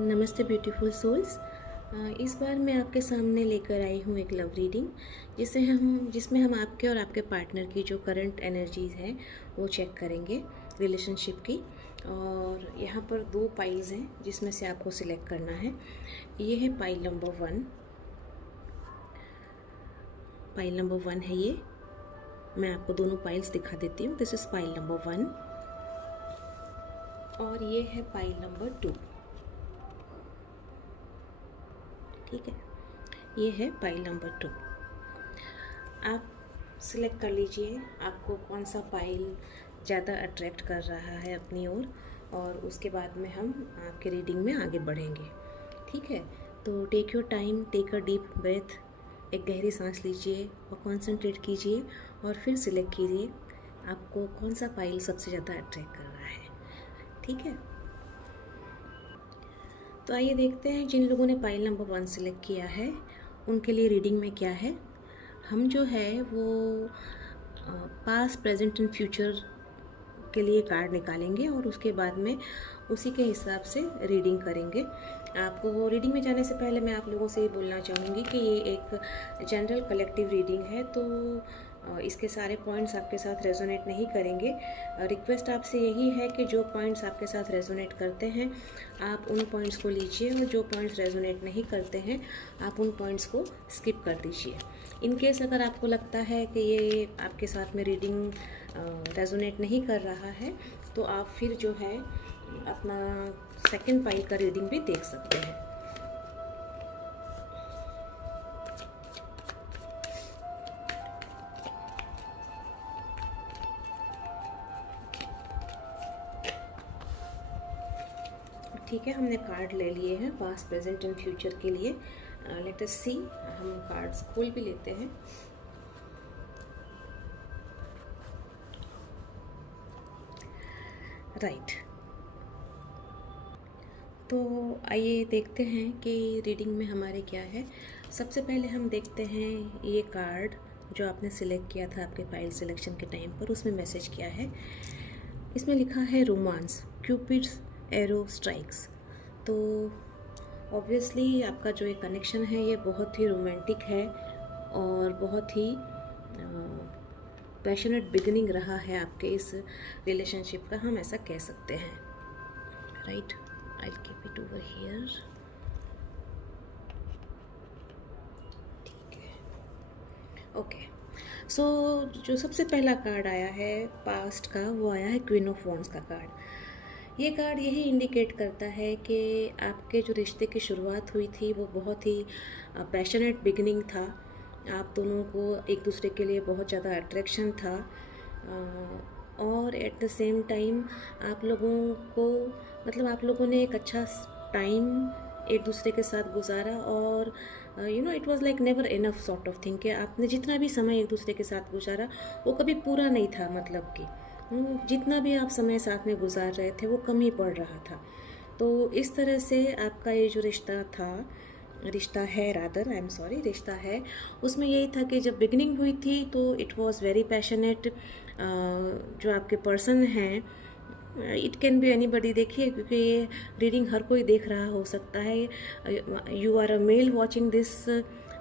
नमस्ते beautiful souls. इस बार मैं आपके सामने लेकर आई हूँ एक लव रीडिंग जिसमें हम आपके और आपके पार्टनर की जो करंट एनर्जीज हैं वो चेक करेंगे रिलेशनशिप की। और यहाँ पर 2 पाइल्स हैं जिसमें से आपको सिलेक्ट करना है। ये है पाइल नंबर 1। पाइल नंबर 1 है ये। मैं आपको दोनों पाइल्स दिखा देती हूँ। दिस इज़ पाइल नंबर 1 और ये है पाइल नंबर 2। ठीक है, ये है पाइल नंबर 2। आप सिलेक्ट कर लीजिए आपको कौन सा पाइल ज़्यादा अट्रैक्ट कर रहा है अपनी ओर, और उसके बाद में हम आपके रीडिंग में आगे बढ़ेंगे। ठीक है, तो take your time, take a deep breath, एक गहरी सांस लीजिए और कंसंट्रेट कीजिए और फिर सिलेक्ट कीजिए आपको कौन सा पाइल सबसे ज़्यादा अट्रैक्ट कर रहा है। ठीक है, तो आइए देखते हैं जिन लोगों ने पाइल नंबर 1 सिलेक्ट किया है उनके लिए रीडिंग में क्या है। हम जो है वो पास्ट, प्रेजेंट एंड फ्यूचर के लिए कार्ड निकालेंगे और उसके बाद में उसी के हिसाब से रीडिंग करेंगे। आपको रीडिंग में जाने से पहले मैं आप लोगों से ये बोलना चाहूँगी कि ये एक जनरल कलेक्टिव रीडिंग है, तो इसके सारे पॉइंट्स आपके साथ रेजोनेट नहीं करेंगे। रिक्वेस्ट आपसे यही है कि जो पॉइंट्स आपके साथ रेजोनेट करते हैं आप उन पॉइंट्स को लीजिए और जो पॉइंट्स रेजोनेट नहीं करते हैं आप उन पॉइंट्स को स्किप कर दीजिए। इन केस अगर आपको लगता है कि ये आपके साथ में रीडिंग रेजोनेट नहीं कर रहा है तो आप फिर जो है अपना सेकंड पाइल का रीडिंग भी देख सकते हैं। ठीक है, हमने कार्ड ले लिए हैं पास्ट, प्रेजेंट एंड फ्यूचर के लिए। लेट अस सी, हम कार्ड्स खोल भी लेते हैं। राइट, तो आइए देखते हैं कि रीडिंग में हमारे क्या है। सबसे पहले हम देखते हैं ये कार्ड जो आपने सिलेक्ट किया था आपके पाइल सिलेक्शन के टाइम पर, उसमें मैसेज क्या है। इसमें लिखा है रोमांस, क्यूपिड्स एरो स्ट्राइक्स। तो ऑब्वियसली आपका जो ये कनेक्शन है ये बहुत ही रोमांटिक है और बहुत ही पैशनेट बिगिनिंग रहा है आपके इस रिलेशनशिप का, हम ऐसा कह सकते हैं। Right, I keep it over here. ठीक है, ओके। सो जो सबसे पहला कार्ड आया है पास्ट का वो आया है क्वीन ऑफ वॉन्ड्स का कार्ड। ये कार्ड यही इंडिकेट करता है कि आपके जो रिश्ते की शुरुआत हुई थी वो बहुत ही पैशनेट बिगिनिंग था। आप दोनों को एक दूसरे के लिए बहुत ज़्यादा अट्रैक्शन था और एट द सेम टाइम आप लोगों को मतलब आप लोगों ने एक अच्छा टाइम एक दूसरे के साथ गुजारा और it was like never enough sort of thing कि आपने जितना भी समय एक दूसरे के साथ गुजारा वो कभी पूरा नहीं था। मतलब कि जितना भी आप समय साथ में गुजार रहे थे वो कम ही पड़ रहा था। तो इस तरह से आपका ये जो रिश्ता है रादर आई एम सॉरी रिश्ता है, उसमें यही था कि जब बिगनिंग हुई थी तो इट वाज वेरी पैशनेट। जो आपके पर्सन हैं, इट कैन बी एनीबडी, देखिए क्योंकि ये रीडिंग हर कोई देख रहा हो सकता है। You are a male watching this,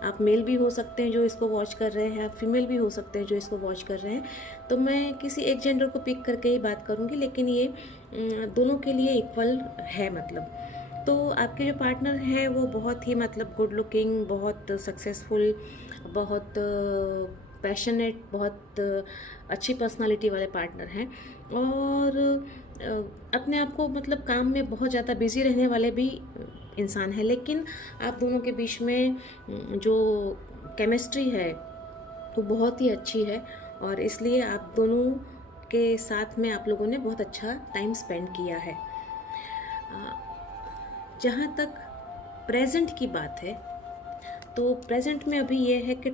आप मेल भी हो सकते हैं जो इसको वॉच कर रहे हैं, आप फीमेल भी हो सकते हैं जो इसको वॉच कर रहे हैं। तो मैं किसी एक जेंडर को पिक करके ही बात करूँगी, लेकिन ये दोनों के लिए इक्वल है। मतलब तो आपके जो पार्टनर है वो बहुत ही मतलब गुड लुकिंग, बहुत सक्सेसफुल, बहुत पैशनेट, बहुत अच्छी पर्सनालिटी वाले पार्टनर हैं और अपने आप को मतलब काम में बहुत ज़्यादा बिजी रहने वाले भी इंसान है। लेकिन आप दोनों के बीच में जो केमिस्ट्री है वो बहुत ही अच्छी है और इसलिए आप दोनों के साथ में आप लोगों ने बहुत अच्छा टाइम स्पेंड किया है। जहाँ तक प्रेजेंट की बात है तो प्रेजेंट में अभी ये है कि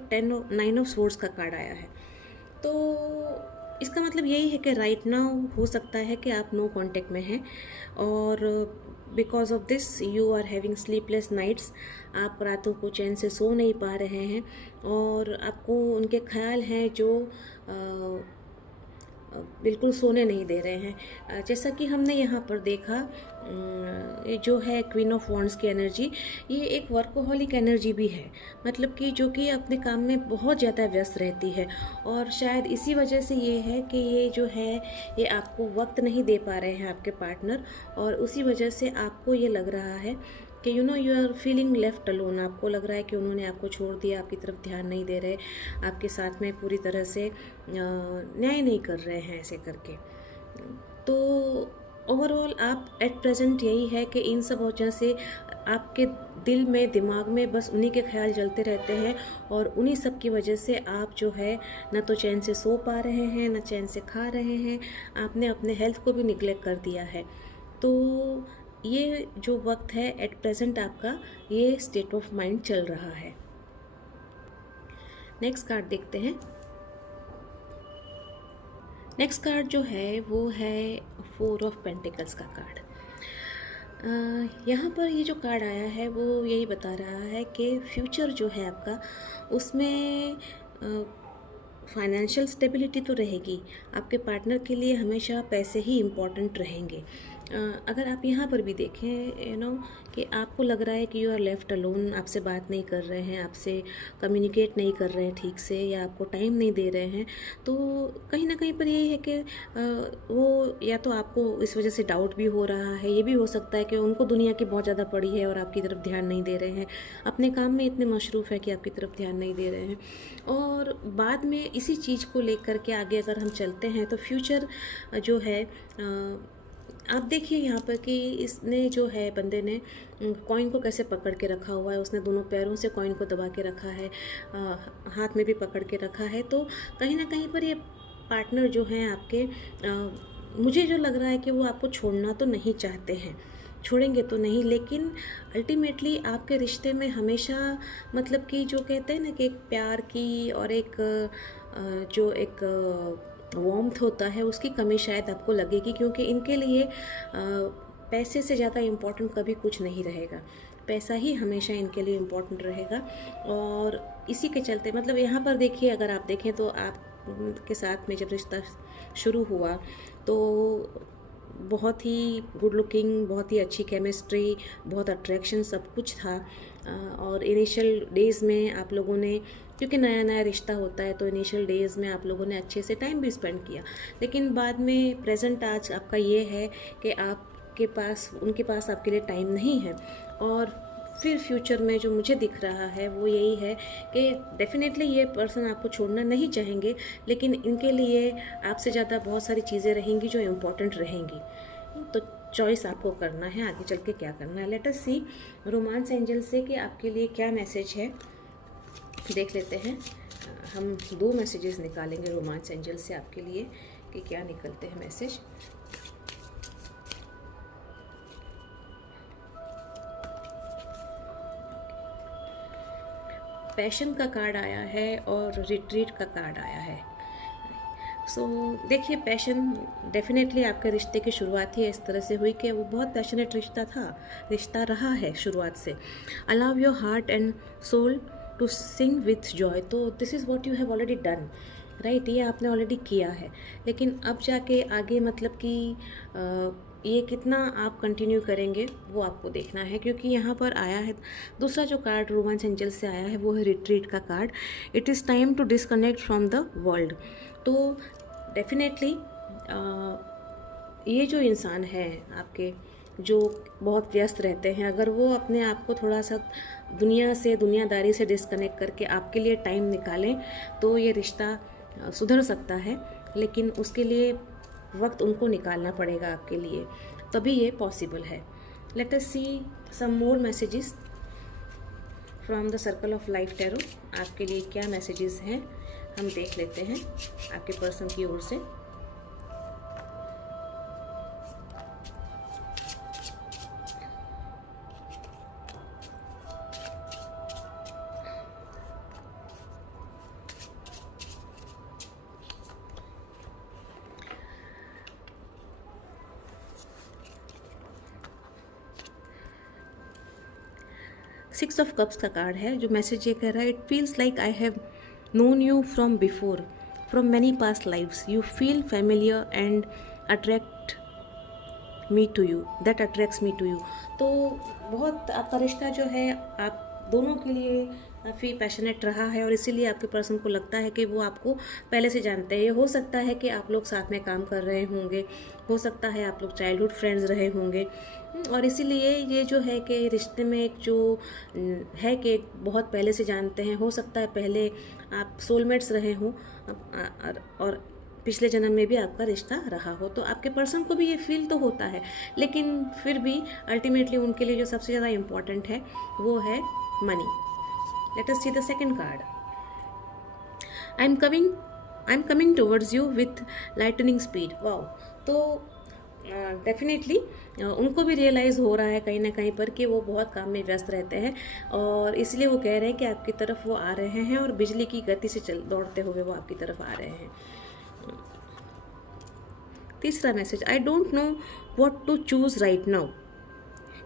9 ऑफ स्वॉर्ड्स का कार्ड आया है। तो इसका मतलब यही है कि राइट नाउ हो सकता है कि आप नो कांटेक्ट में हैं और because of this you are having sleepless nights. आप रातों को चैन से सो नहीं पा रहे हैं और आपको उनके ख्याल हैं जो बिल्कुल सोने नहीं दे रहे हैं। जैसा कि हमने यहाँ पर देखा, ये जो है क्वीन ऑफ वॉन्ड्स की एनर्जी, ये एक वर्कोहॉलिक एनर्जी भी है, मतलब कि जो कि अपने काम में बहुत ज़्यादा व्यस्त रहती है। और शायद इसी वजह से ये है कि ये जो है ये आपको वक्त नहीं दे पा रहे हैं आपके पार्टनर, और उसी वजह से आपको ये लग रहा है कि you are feeling left alone. आपको लग रहा है कि उन्होंने आपको छोड़ दिया, आपकी तरफ ध्यान नहीं दे रहे, आपके साथ में पूरी तरह से न्याय नहीं कर रहे हैं ऐसे करके। तो ओवरऑल आप एट प्रेजेंट यही है कि इन सब वजह से आपके दिल में, दिमाग में बस उन्हीं के ख्याल चलते रहते हैं, और उन्हीं सब की वजह से आप जो है ना तो चैन से सो पा रहे हैं, ना चैन से खा रहे हैं। आपने अपने हेल्थ को भी निग्लेक्ट कर दिया है। तो ये जो वक्त है एट प्रेजेंट आपका ये स्टेट ऑफ माइंड चल रहा है। नेक्स्ट कार्ड देखते हैं। नेक्स्ट कार्ड जो है वो है 4 ऑफ पेंटिकल्स का कार्ड। यहाँ पर ये जो कार्ड आया है वो यही बता रहा है कि फ्यूचर जो है आपका, उसमें फाइनेंशियल स्टेबिलिटी तो रहेगी। आपके पार्टनर के लिए हमेशा पैसे ही इम्पॉर्टेंट रहेंगे। अगर आप यहाँ पर भी देखें कि आपको लग रहा है कि यू आर लेफ्ट अलोन, आपसे बात नहीं कर रहे हैं, आपसे कम्युनिकेट नहीं कर रहे हैं ठीक से, या आपको टाइम नहीं दे रहे हैं, तो कहीं ना कहीं पर यही है कि वो या तो आपको इस वजह से डाउट भी हो रहा है, ये भी हो सकता है कि उनको दुनिया की बहुत ज़्यादा पड़ी है और आपकी तरफ ध्यान नहीं दे रहे हैं, अपने काम में इतने मशरूफ़ है कि आपकी तरफ ध्यान नहीं दे रहे हैं। और बाद में इसी चीज़ को लेकर के आगे अगर हम चलते हैं तो फ्यूचर जो है, आप देखिए यहाँ पर कि इसने जो है, बंदे ने कॉइन को कैसे पकड़ के रखा हुआ है। उसने दोनों पैरों से कॉइन को दबा के रखा है, हाथ में भी पकड़ के रखा है। तो कहीं ना कहीं पर ये पार्टनर जो हैं आपके, मुझे जो लग रहा है कि वो आपको छोड़ना तो नहीं चाहते हैं, छोड़ेंगे तो नहीं, लेकिन अल्टीमेटली आपके रिश्ते में हमेशा, मतलब कि जो कहते हैं ना कि एक प्यार की और एक जो एक वार्मथ होता है, उसकी कमी शायद आपको लगेगी, क्योंकि इनके लिए पैसे से ज़्यादा इम्पोर्टेंट कभी कुछ नहीं रहेगा। पैसा ही हमेशा इनके लिए इम्पोर्टेंट रहेगा। और इसी के चलते, मतलब यहाँ पर देखिए, अगर आप देखें तो आप के साथ में जब रिश्ता शुरू हुआ तो बहुत ही गुड लुकिंग, बहुत ही अच्छी केमिस्ट्री, बहुत अट्रैक्शन, सब कुछ था। और इनिशियल डेज़ में आप लोगों ने, क्योंकि नया नया रिश्ता होता है, तो इनिशियल डेज़ में आप लोगों ने अच्छे से टाइम भी स्पेंड किया। लेकिन बाद में प्रेजेंट आज आपका ये है कि आपके पास, उनके पास आपके लिए टाइम नहीं है। और फिर फ्यूचर में जो मुझे दिख रहा है वो यही है कि डेफिनेटली ये पर्सन आपको छोड़ना नहीं चाहेंगे, लेकिन इनके लिए आपसे ज़्यादा बहुत सारी चीज़ें रहेंगी जो इम्पोर्टेंट रहेंगी। तो चॉइस आपको करना है आगे चल के क्या करना है। लेट अस सी रोमांस एंजल से कि आपके लिए क्या मैसेज है, देख लेते हैं। हम 2 मैसेजेस निकालेंगे रोमांस एंजल से आपके लिए कि क्या निकलते हैं मैसेज। पैशन का कार्ड आया है और रिट्रीट का कार्ड आया है। देखिए, पैशन डेफिनेटली आपके रिश्ते की शुरुआत ही इस तरह से हुई कि वो बहुत पैशनेट रिश्ता रहा है शुरुआत से। Allow your heart and soul to sing with joy. तो this is what you have already done, right, ये आपने ऑलरेडी किया है। लेकिन अब जाके आगे, मतलब कि ये कितना आप कंटिन्यू करेंगे वो आपको देखना है, क्योंकि यहाँ पर आया है दूसरा जो कार्ड रोमांस एंजल से आया है वो है रिट्रीट का card. It is time to disconnect from the world. तो डेफिनेटली ये जो इंसान है आपके, जो बहुत व्यस्त रहते हैं, अगर वो अपने आप को थोड़ा सा दुनिया से, दुनियादारी से डिस्कनेक्ट करके आपके लिए टाइम निकालें तो ये रिश्ता सुधर सकता है। लेकिन उसके लिए वक्त उनको निकालना पड़ेगा आपके लिए, तभी ये पॉसिबल है। Let us see some more messages from the circle of life tarot. आपके लिए क्या मैसेजेस हैं हम देख लेते हैं आपके पर्सन की ओर से। सिक्स ऑफ कप्स का कार्ड है। जो मैसेज ये कह रहा है, it feels like I have known you from before. From many past lives, you feel familiar and attract me to you, that attracts me to you. तो बहुत आपका रिश्ता जो है आप दोनों के लिए काफ़ी पैशनेट रहा है और इसीलिए आपके पर्सन को लगता है कि वो आपको पहले से जानते हैं। ये हो सकता है कि आप लोग साथ में काम कर रहे होंगे, हो सकता है आप लोग चाइल्डहुड फ्रेंड्स रहे होंगे, और इसीलिए ये जो है कि रिश्ते में एक जो है कि बहुत पहले से जानते हैं। हो सकता है पहले आप सोलमेट्स रहे हों और पिछले जन्म में भी आपका रिश्ता रहा हो, तो आपके पर्सन को भी ये फील तो होता है, लेकिन फिर भी अल्टीमेटली उनके लिए जो सबसे ज़्यादा इम्पॉर्टेंट है वो है money. Late us see the second card. I am coming towards you with lightning speed. Wow, तो डेफिनेटली उनको भी रियलाइज़ हो रहा है कहीं ना कहीं पर कि वो बहुत काम में व्यस्त रहते हैं, और इसलिए वो कह रहे हैं कि आपकी तरफ वो आ रहे हैं और बिजली की गति से दौड़ते हुए वो आपकी तरफ आ रहे हैं। तीसरा message, I don't know what to choose right now,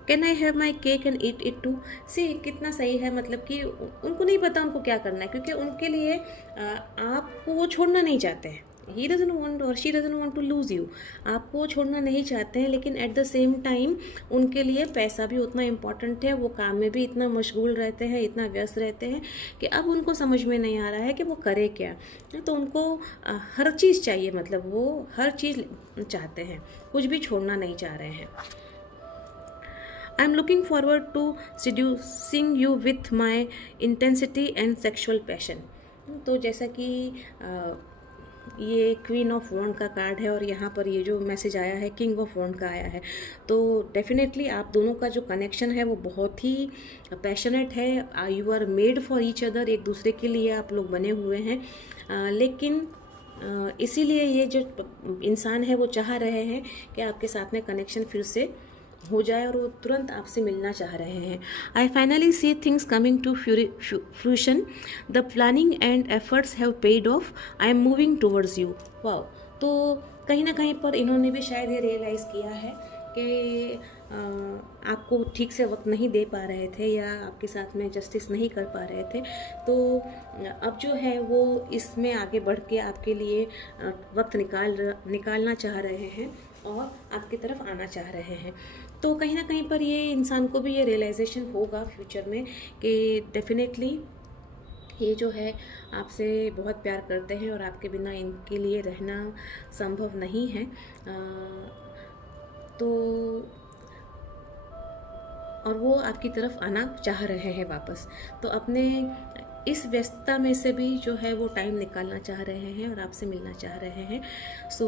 can I have my cake and eat it too. See कितना सही है, मतलब कि उनको नहीं पता उनको क्या करना है, क्योंकि उनके लिए आपको वो छोड़ना नहीं चाहते हैं। ही डजंट वांट और she doesn't want to lose you, आपको वो छोड़ना नहीं चाहते हैं, लेकिन एट द सेम टाइम उनके लिए पैसा भी उतना इम्पॉर्टेंट है, वो काम में भी इतना मशगूल रहते हैं, इतना व्यस्त रहते हैं कि अब उनको समझ में नहीं आ रहा है कि वो करे क्या। तो उनको हर चीज़ चाहिए, मतलब वो हर चीज़ चाहते हैं, कुछ भी छोड़ना नहीं चाह रहे हैं। I am looking forward to seducing you with my intensity and sexual passion. तो जैसा कि ये क्वीन ऑफ वॉन्ड का कार्ड है और यहाँ पर ये जो मैसेज आया है किंग ऑफ वॉन्ड का आया है, तो डेफिनेटली आप दोनों का जो कनेक्शन है वो बहुत ही पैशनेट है। You are made for each other, एक दूसरे के लिए आप लोग बने हुए हैं, लेकिन इसीलिए ये जो इंसान है वो चाह रहे हैं कि आपके साथ में कनेक्शन फिर से हो जाए और वो तुरंत आपसे मिलना चाह रहे हैं। I finally see things coming to fruition, the planning and efforts have paid off, I am moving towards you. Wow, तो कहीं ना कहीं पर इन्होंने भी शायद ये रियलाइज़ किया है कि आपको ठीक से वक्त नहीं दे पा रहे थे या आपके साथ में जस्टिस नहीं कर पा रहे थे, तो अब जो है वो इसमें आगे बढ़ के आपके लिए वक्त निकालना चाह रहे हैं और आपकी तरफ आना चाह रहे हैं। तो कहीं ना कहीं पर ये इंसान को भी ये रियलाइजेशन होगा फ्यूचर में कि डेफिनेटली ये जो है आपसे बहुत प्यार करते हैं और आपके बिना इनके लिए रहना संभव नहीं है। तो और वो आपकी तरफ आना चाह रहे हैं वापस, तो अपने इस व्यस्तता में से भी जो है वो टाइम निकालना चाह रहे हैं और आपसे मिलना चाह रहे हैं। So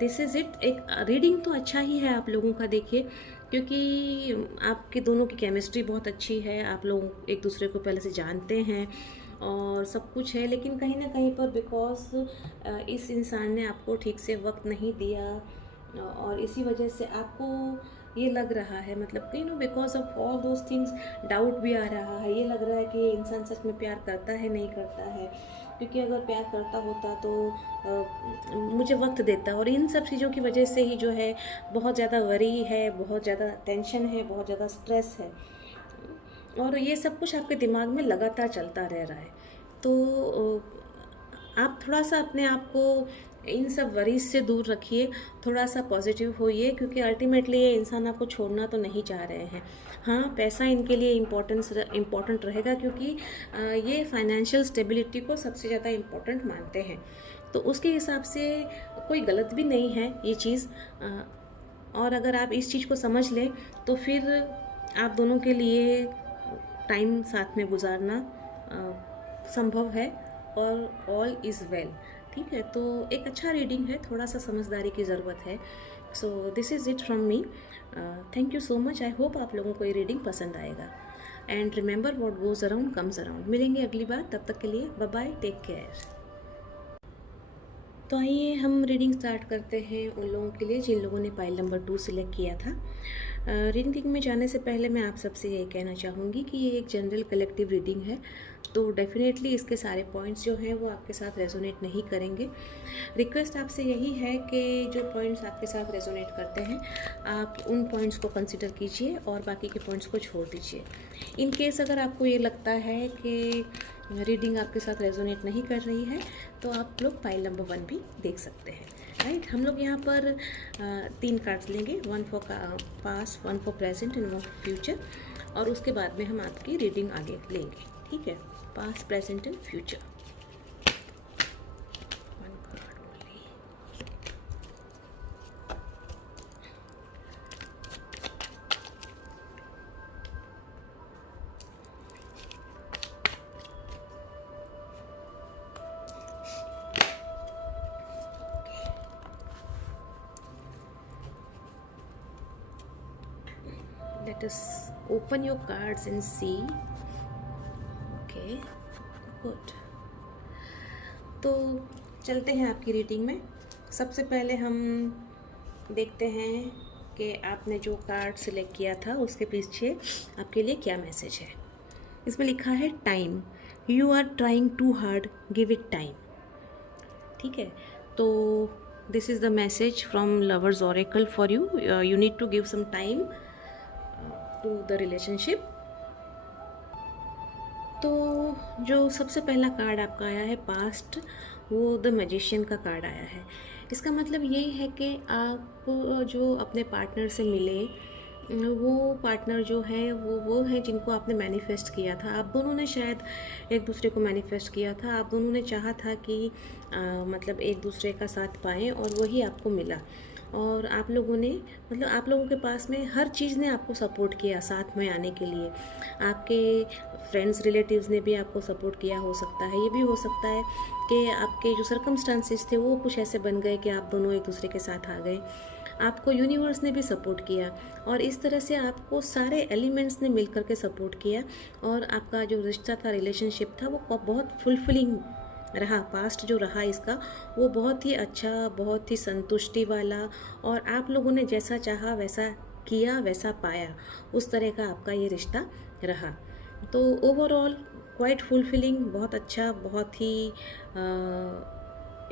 this is it. एक रीडिंग तो अच्छा ही है आप लोगों का, देखिए, क्योंकि आपके दोनों की केमिस्ट्री बहुत अच्छी है, आप लोग एक दूसरे को पहले से जानते हैं और सब कुछ है, लेकिन कहीं ना कहीं पर बिकॉज इस इंसान ने आपको ठीक से वक्त नहीं दिया और इसी वजह से आपको ये लग रहा है, मतलब कि because of all those things doubt भी आ रहा है। ये लग रहा है कि ये इंसान सच में प्यार करता है नहीं करता है, क्योंकि अगर प्यार करता होता तो मुझे वक्त देता। और इन सब चीज़ों की वजह से ही जो है बहुत ज़्यादा वरी है, बहुत ज़्यादा टेंशन है, बहुत ज़्यादा स्ट्रेस है, और ये सब कुछ आपके दिमाग में लगातार चलता रह रहा है। तो आप थोड़ा सा अपने आप को इन सब वरीज से दूर रखिए, थोड़ा सा पॉजिटिव होइए, क्योंकि अल्टीमेटली ये इंसान आपको छोड़ना तो नहीं चाह रहे हैं। हाँ, पैसा इनके लिए इम्पोर्टेंट रहेगा, क्योंकि ये फाइनेंशियल स्टेबिलिटी को सबसे ज़्यादा इम्पोर्टेंट मानते हैं, तो उसके हिसाब से कोई गलत भी नहीं है ये चीज़। और अगर आप इस चीज़ को समझ लें तो फिर आप दोनों के लिए टाइम साथ में गुजारना संभव है और ऑल इज़ वेल। ठीक है, तो एक अच्छा रीडिंग है, थोड़ा सा समझदारी की ज़रूरत है। So this is it from me. Thank you so much. I hope आप लोगों को ये रीडिंग पसंद आएगा। And remember what goes around comes around. मिलेंगे अगली बार, तब तक के लिए बाय बाय, टेक केयर। तो आइए हम रीडिंग स्टार्ट करते हैं उन लोगों के लिए जिन लोगों ने पाइल नंबर 2 सिलेक्ट किया था। रीडिंग में जाने से पहले मैं आप सबसे ये कहना चाहूँगी कि ये एक जनरल कलेक्टिव रीडिंग है, तो डेफिनेटली इसके सारे पॉइंट्स जो हैं वो आपके साथ रेजोनेट नहीं करेंगे। रिक्वेस्ट आपसे यही है कि जो पॉइंट्स आपके साथ रेजोनेट करते हैं आप उन पॉइंट्स को कंसिडर कीजिए और बाकी के पॉइंट्स को छोड़ दीजिए। इन केस अगर आपको ये लगता है कि रीडिंग आपके साथ रेजोनेट नहीं कर रही है तो आप लोग पाइल नंबर 1 भी देख सकते हैं। राइट, हम लोग यहाँ पर 3 कार्ड्स लेंगे, 1 for past, 1 for present and 1 for future, और उसके बाद में हम आपकी रीडिंग आगे लेंगे। ठीक है, past, present and future. 1 card only. Let us open your cards and see. Okay, good. तो चलते हैं आपकी रीडिंग में। सबसे पहले हम देखते हैं कि आपने जो कार्ड सिलेक्ट किया था उसके पीछे आपके लिए क्या मैसेज है। इसमें लिखा है time, you are trying too hard, give it time. ठीक है, तो this is the message from lovers oracle for you. You need to give some time to the relationship. तो जो सबसे पहला कार्ड आपका आया है पास्ट, वो द मैजिशियन का कार्ड आया है। इसका मतलब यही है कि आप जो अपने पार्टनर से मिले, वो पार्टनर जो है वो है जिनको आपने मैनिफेस्ट किया था। आप दोनों ने शायद एक दूसरे को मैनिफेस्ट किया था, आप दोनों ने चाहा था कि मतलब एक दूसरे का साथ पाएँ और वही आपको मिला। और आप लोगों ने मतलब आप लोगों के पास में हर चीज़ ने आपको सपोर्ट किया साथ में आने के लिए। आपके फ्रेंड्स रिलेटिव्स ने भी आपको सपोर्ट किया हो सकता है। ये भी हो सकता है कि आपके जो सर्कमस्टांसिस थे वो कुछ ऐसे बन गए कि आप दोनों एक दूसरे के साथ आ गए। आपको यूनिवर्स ने भी सपोर्ट किया और इस तरह से आपको सारे एलिमेंट्स ने मिलकर के सपोर्ट किया और आपका जो रिश्ता था, रिलेशनशिप था, वो बहुत फुलफिलिंग रहा। पास्ट जो रहा इसका वो बहुत ही अच्छा, बहुत ही संतुष्टि वाला, और आप लोगों ने जैसा चाहा वैसा किया, वैसा पाया, उस तरह का आपका ये रिश्ता रहा। तो ओवरऑल क्वाइट फुलफिलिंग, बहुत अच्छा, बहुत ही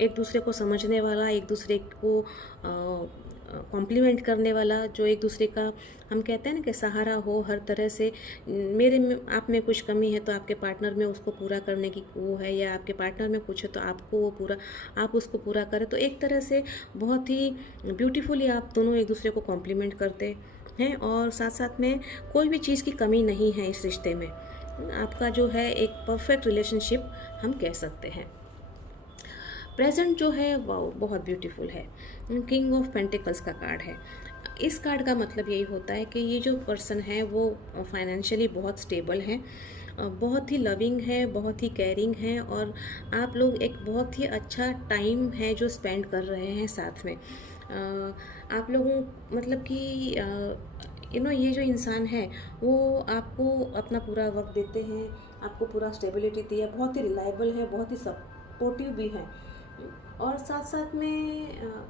एक दूसरे को समझने वाला, एक दूसरे को कॉम्प्लीमेंट करने वाला, जो एक दूसरे का हम कहते हैं ना कि सहारा हो हर तरह से। मेरे में आप में कुछ कमी है तो आपके पार्टनर में उसको पूरा करने की वो है, या आपके पार्टनर में कुछ है तो आपको वो पूरा, आप उसको पूरा करें। तो एक तरह से बहुत ही ब्यूटीफुली आप दोनों एक दूसरे को कॉम्प्लीमेंट करते हैं और साथ साथ में कोई भी चीज़ की कमी नहीं है इस रिश्ते में। आपका जो है एक परफेक्ट रिलेशनशिप हम कह सकते हैं। प्रेजेंट जो है वाओ, बहुत ब्यूटीफुल है। किंग ऑफ पेंटिकल्स का कार्ड है। इस कार्ड का मतलब यही होता है कि ये जो पर्सन है वो फाइनेंशियली बहुत स्टेबल है, बहुत ही लविंग है, बहुत ही केयरिंग है, और आप लोग एक बहुत ही अच्छा टाइम है जो स्पेंड कर रहे हैं साथ में। आप लोगों मतलब कि ये जो इंसान है वो आपको अपना पूरा वक्त देते हैं, आपको पूरा स्टेबिलिटी दिया, बहुत ही रिलायबल है, बहुत ही सपोर्टिव भी है, और साथ साथ में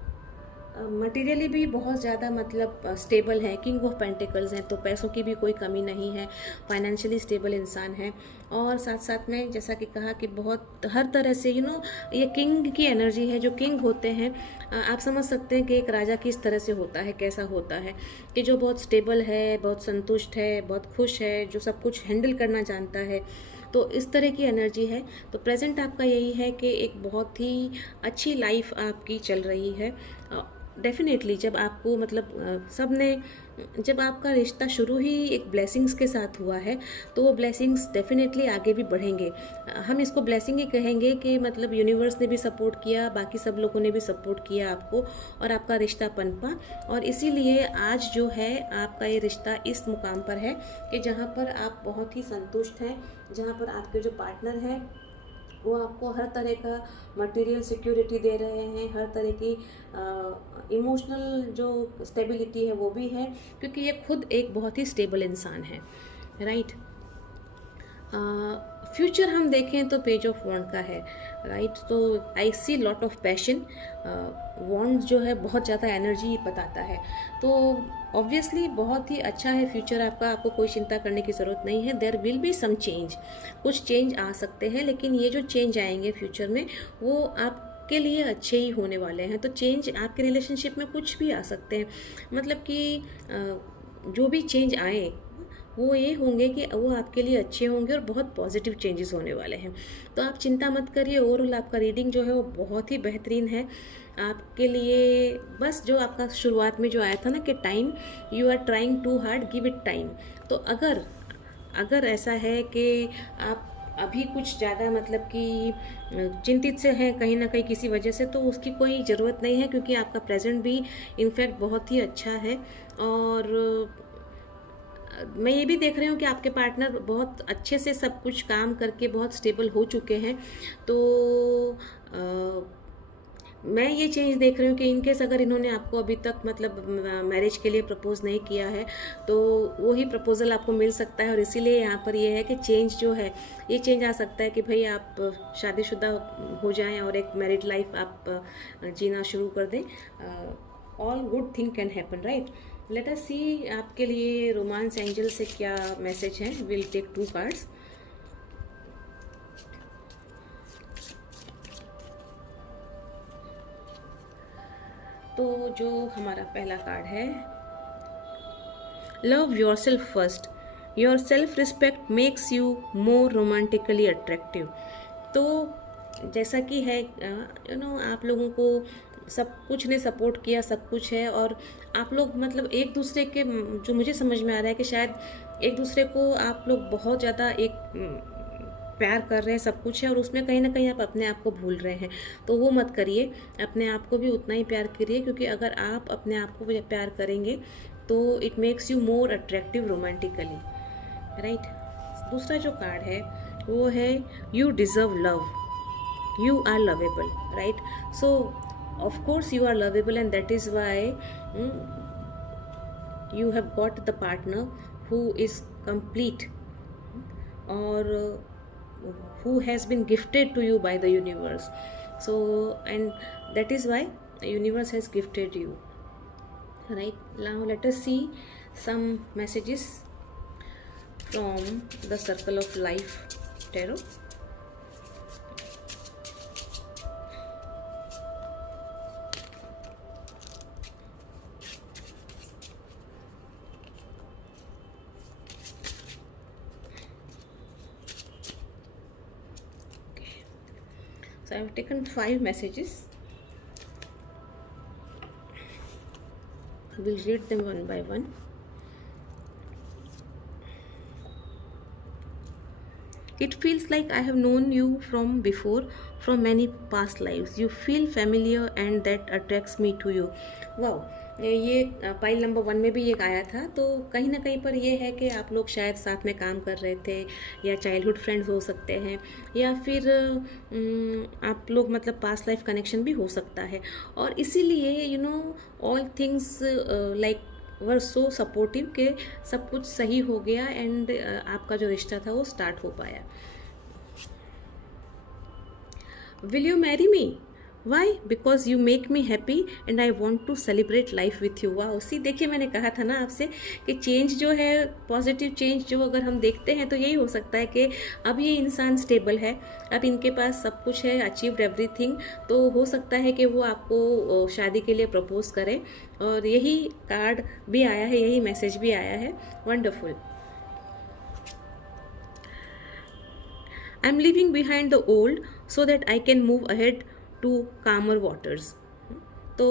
मटेरियली भी बहुत ज़्यादा मतलब स्टेबल है। किंग ऑफ पेंटिकल्स हैं तो पैसों की भी कोई कमी नहीं है, फाइनेंशियली स्टेबल इंसान है, और साथ साथ में जैसा कि कहा कि बहुत हर तरह से ये किंग की एनर्जी है। जो किंग होते हैं आप समझ सकते हैं कि एक राजा किस तरह से होता है, कैसा होता है, कि जो बहुत स्टेबल है, बहुत संतुष्ट है, बहुत खुश है, जो सब कुछ हैंडल करना जानता है। तो इस तरह की एनर्जी है। तो प्रेजेंट आपका यही है कि एक बहुत ही अच्छी लाइफ आपकी चल रही है। डेफिनेटली जब आपको मतलब जब आपका रिश्ता शुरू ही एक ब्लेसिंग्स के साथ हुआ है तो वो ब्लेसिंग्स डेफिनेटली आगे भी बढ़ेंगे। हम इसको ब्लेसिंग ही कहेंगे कि मतलब यूनिवर्स ने भी सपोर्ट किया, बाकी सब लोगों ने भी सपोर्ट किया आपको, और आपका रिश्ता पनपा, और इसीलिए आज जो है आपका ये रिश्ता इस मुकाम पर है कि जहाँ पर आप बहुत ही संतुष्ट हैं, जहाँ पर आपके जो पार्टनर हैं वो आपको हर तरह का मटेरियल सिक्योरिटी दे रहे हैं, हर तरह की इमोशनल जो स्टेबिलिटी है वो भी है, क्योंकि ये खुद एक बहुत ही स्टेबल इंसान है। राइट, फ्यूचर हम देखें तो पेज ऑफ वॉन्ड का है, राइट। तो आई सी लॉट ऑफ पैशन। वॉन्ड जो है बहुत ज़्यादा एनर्जी बताता है, तो ऑब्वियसली बहुत ही अच्छा है फ्यूचर आपका, आपको कोई चिंता करने की ज़रूरत नहीं है। There will be some change, कुछ चेंज आ सकते हैं, लेकिन ये जो चेंज आएंगे फ्यूचर में वो आपके लिए अच्छे ही होने वाले हैं। तो चेंज आपके रिलेशनशिप में कुछ भी आ सकते हैं, मतलब कि जो भी चेंज आए वो ये होंगे कि वो आपके लिए अच्छे होंगे और बहुत पॉजिटिव चेंजेस होने वाले हैं। तो आप चिंता मत करिए, ओवरऑल आपका रीडिंग जो है वो बहुत ही बेहतरीन है आपके लिए। बस जो आपका शुरुआत में जो आया था ना कि time, you are trying too hard, give it time. तो अगर ऐसा है कि आप अभी कुछ ज़्यादा मतलब कि चिंतित से हैं कहीं ना कहीं किसी वजह से, तो उसकी कोई ज़रूरत नहीं है, क्योंकि आपका प्रेजेंट भी इनफैक्ट बहुत ही अच्छा है। और मैं ये भी देख रही हूँ कि आपके पार्टनर बहुत अच्छे से सब कुछ काम करके बहुत स्टेबल हो चुके हैं। तो मैं ये चेंज देख रही हूँ कि इनकेस अगर इन्होंने आपको अभी तक मतलब मैरिज के लिए प्रपोज नहीं किया है, तो वही प्रपोजल आपको मिल सकता है। और इसीलिए यहाँ पर ये है कि चेंज जो है ये चेंज आ सकता है कि भाई आप शादीशुदा हो जाएं और एक मैरिड लाइफ आप जीना शुरू कर दें। All good thing can happen, right. Let us see आपके लिए रोमांस एंजल से क्या मैसेज है। Will take 2 cards. तो जो हमारा पहला कार्ड है, love yourself first, your self respect makes you more romantically attractive. तो जैसा कि है आप लोगों को सब कुछ ने सपोर्ट किया, सब कुछ है, और आप लोग मतलब एक दूसरे के, जो मुझे समझ में आ रहा है कि शायद एक दूसरे को आप लोग बहुत ज़्यादा एक प्यार कर रहे हैं, सब कुछ है, और उसमें कहीं ना कहीं आप अपने आप को भूल रहे हैं। तो वो मत करिए, अपने आप को भी उतना ही प्यार करिए, क्योंकि अगर आप अपने आप को प्यार करेंगे तो it makes you more attractive romantically, right. दूसरा जो कार्ड है वो है you deserve love, you are lovable, right? So of course you are lovable, and that is why you have got the partner who is complete, or who has been gifted to you by the universe. So and that is why the universe has gifted you, right? Now let us see some messages from the Circle of Life tarot. So I have taken 5 messages. We'll read them one by one. It feels like I have known you from before, from many past lives. You feel familiar and that attracts me to you. Wow, ये pile number 1 में भी ये आया था। तो कहीं ना कहीं पर ये है कि आप लोग शायद साथ में काम कर रहे थे, या चाइल्डहुड फ्रेंड्स हो सकते हैं, या फिर आप लोग मतलब पास्ट लाइफ कनेक्शन भी हो सकता है। और इसीलिए ऑल थिंग्स लाइक वर सो सपोर्टिव के सब कुछ सही हो गया, एंड आपका जो रिश्ता था वो स्टार्ट हो पाया। Will you marry me? Why? Because you make me happy and I want to celebrate life with you. वाह, उसी देखिए मैंने कहा था ना आपसे कि चेंज जो है, पॉजिटिव चेंज जो अगर हम देखते हैं तो यही हो सकता है कि अब ये इंसान स्टेबल है, अब इनके पास सब कुछ है, अचीव्ड एवरीथिंग। तो हो सकता है कि वो आपको शादी के लिए प्रपोज करें, और यही कार्ड भी आया है, यही मैसेज भी आया है। Wonderful. I am leaving behind the old so that I can move ahead to calmer waters. तो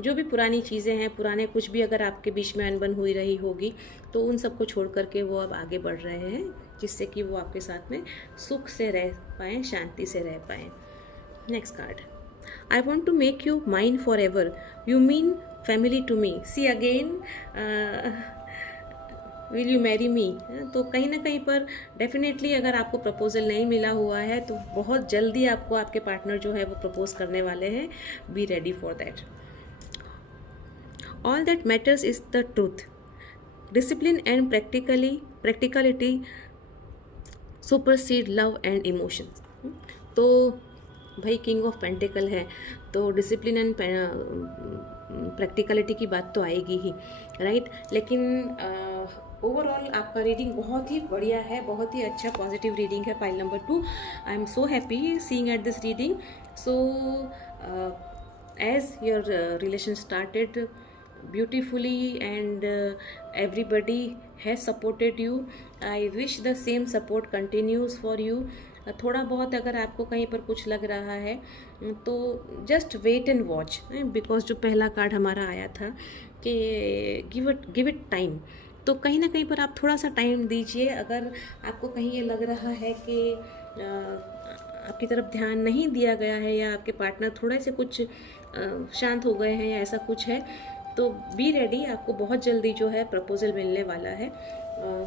जो भी पुरानी चीज़ें हैं, पुराने कुछ भी अगर आपके बीच में अनबन हुई रही होगी, तो उन सबको छोड़ करके वो अब आगे बढ़ रहे हैं, जिससे कि वो आपके साथ में सुख से रह पाएँ, शांति से रह पाएँ। Next card, I want to make you mine forever, you mean family to me. See again, will you marry me? तो कहीं ना कहीं पर डेफिनेटली अगर आपको प्रपोजल नहीं मिला हुआ है तो बहुत जल्दी आपको आपके पार्टनर जो है वो प्रपोज करने वाले हैं। Be ready for that. All that matters is the truth, discipline and practicality supersede love and emotions. तो भाई किंग ऑफ पेंटिकल है तो डिसिप्लिन एंड प्रैक्टिकलिटी की बात तो आएगी ही, राइट। लेकिन ओवरऑल आपका रीडिंग बहुत ही बढ़िया है, बहुत ही अच्छा पॉजिटिव रीडिंग है pile number 2। I am so happy seeing at this reading. So as your relation started beautifully and everybody has supported you, I wish the same support continues for you। थोड़ा बहुत अगर आपको कहीं पर कुछ लग रहा है तो just wait and watch, because जो पहला कार्ड हमारा आया था कि गिव इट टाइम, तो कहीं ना कहीं पर आप थोड़ा सा टाइम दीजिए। अगर आपको कहीं ये लग रहा है कि आपकी तरफ ध्यान नहीं दिया गया है या आपके पार्टनर थोड़े से कुछ शांत हो गए हैं या ऐसा कुछ है, तो बी रेडी, आपको बहुत जल्दी जो है प्रपोजल मिलने वाला है।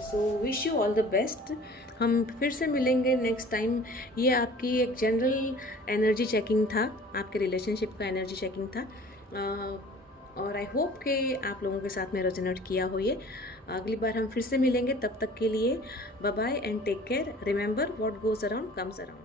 So wish you all the best. हम फिर से मिलेंगे नेक्स्ट टाइम। ये आपकी एक जनरल एनर्जी चेकिंग था, आपके रिलेशनशिप का एनर्जी चेकिंग था, और आई होप कि आप लोगों के साथ में रेजोनेट किया हो ये। अगली बार हम फिर से मिलेंगे, तब तक के लिए bye bye and take care. Remember what goes around comes around.